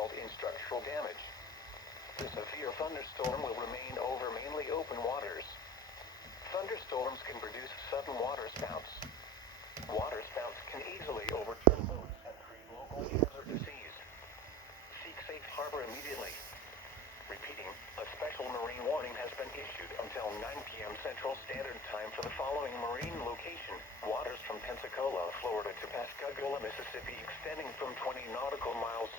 result in structural damage. The severe thunderstorm will remain over mainly open waters. Thunderstorms can produce sudden waterspouts. Waterspouts can easily overturn boats and create local hazard to seas. Seek safe harbor immediately. Repeating, a special marine warning has been issued until 9 p.m. Central Standard Time for the following marine location. Waters from Pensacola, Florida to Pascagoula, Mississippi, extending from 20 nautical miles